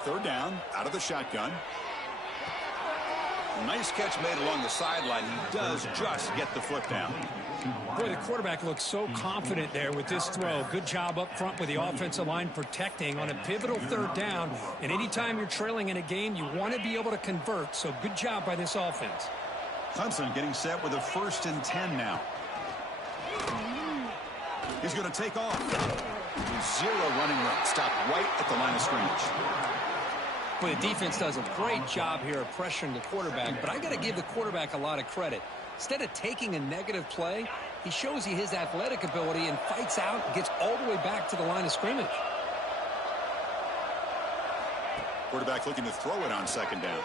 Third down, out of the shotgun. Nice catch made along the sideline. He does just get the foot down. Boy, the quarterback looks so confident there with this throw. Good job up front with the offensive line protecting on a pivotal third down. And anytime you're trailing in a game, you want to be able to convert. So good job by this offense. Clemson getting set with a 1st and 10 now. He's going to take off. 0 running room. Stop right at the line of scrimmage. Well, the defense does a great job here of pressuring the quarterback, but I got to give the quarterback a lot of credit. Instead of taking a negative play, he shows you his athletic ability and fights out and gets all the way back to the line of scrimmage. Quarterback looking to throw it on 2nd down.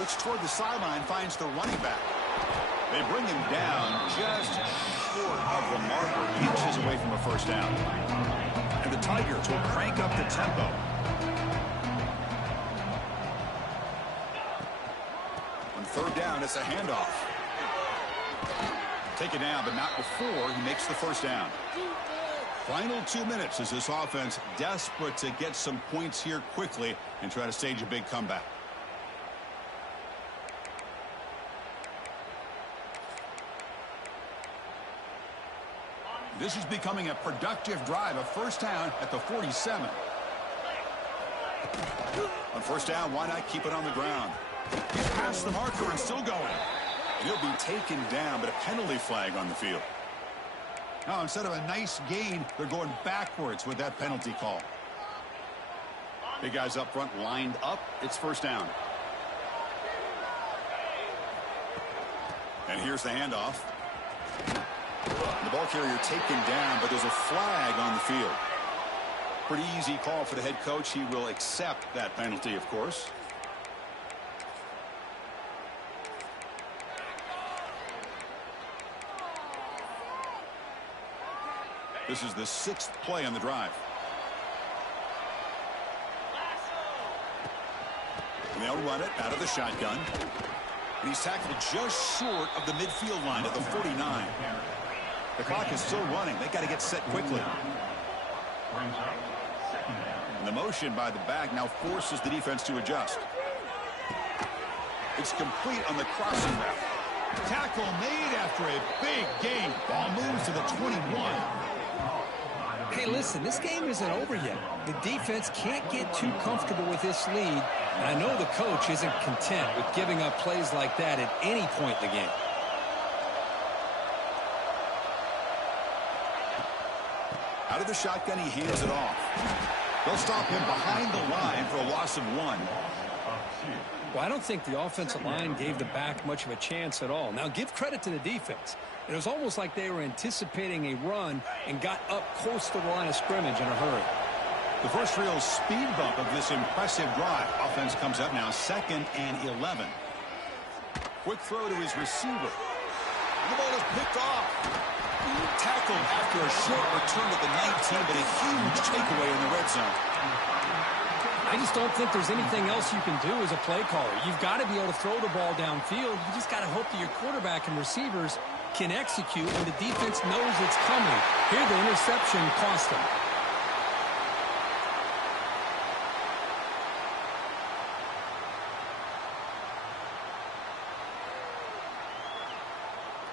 Which toward the sideline finds the running back. They bring him down just short of the marker, inches away from a 1st down. And the Tigers will crank up the tempo. On 3rd down, it's a handoff. Take it down, but not before he makes the 1st down. Final 2 minutes as this offense desperate to get some points here quickly and try to stage a big comeback. This is becoming a productive drive. A 1st down at the 47. On 1st down, why not keep it on the ground? He's past the marker and still going. And he'll be taken down, but a penalty flag on the field. Now, instead of a nice gain, they're going backwards with that penalty call. Big guys up front lined up. It's 1st down. And here's the handoff. The ball carrier taken down, but there's a flag on the field. Pretty easy call for the head coach. He will accept that penalty, of course. This is the 6th play on the drive. And they'll run it out of the shotgun. And he's tackled just short of the midfield line at the 49. The clock is still running. They got to get set quickly. And the motion by the back now forces the defense to adjust. It's complete on the crossing route. Tackle made after a big gain. Ball moves to the 21. Hey, listen, this game isn't over yet. The defense can't get too comfortable with this lead, and I know the coach isn't content with giving up plays like that at any point in the game. Out of the shotgun, he hands it off. They'll stop him behind the line for a loss of 1. Well, I don't think the offensive line gave the back much of a chance at all. Now, give credit to the defense. It was almost like they were anticipating a run and got up close to the line of scrimmage in a hurry. The first real speed bump of this impressive drive. Offense comes up now 2nd and 11. Quick throw to his receiver. The ball is picked off. Tackled after a short return at the 19, but a huge takeaway in the red zone. I just don't think there's anything else you can do as a play caller. You've got to be able to throw the ball downfield. You just got to hope that your quarterback and receivers can execute when the defense knows it's coming. Here, the interception cost them.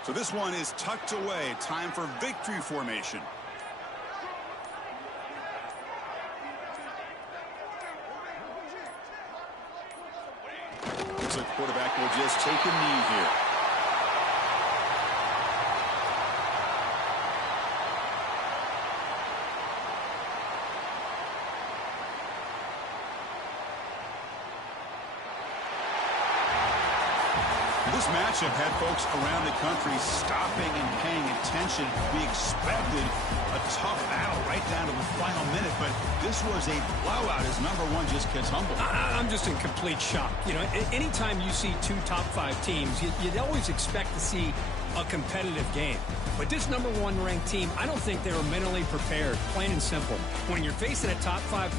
So this one is tucked away. Time for victory formation. Looks like the quarterback will just take a knee here. This matchup had folks around the country stopping and paying attention. We expected a tough battle right down to the final minute, but this was a blowout as number 1 just gets humbled. I'm just in complete shock. You know, anytime you see 2 top 5 teams, you'd always expect to see a competitive game. But this number 1 ranked team, I don't think they were mentally prepared, plain and simple. When you're facing a top 5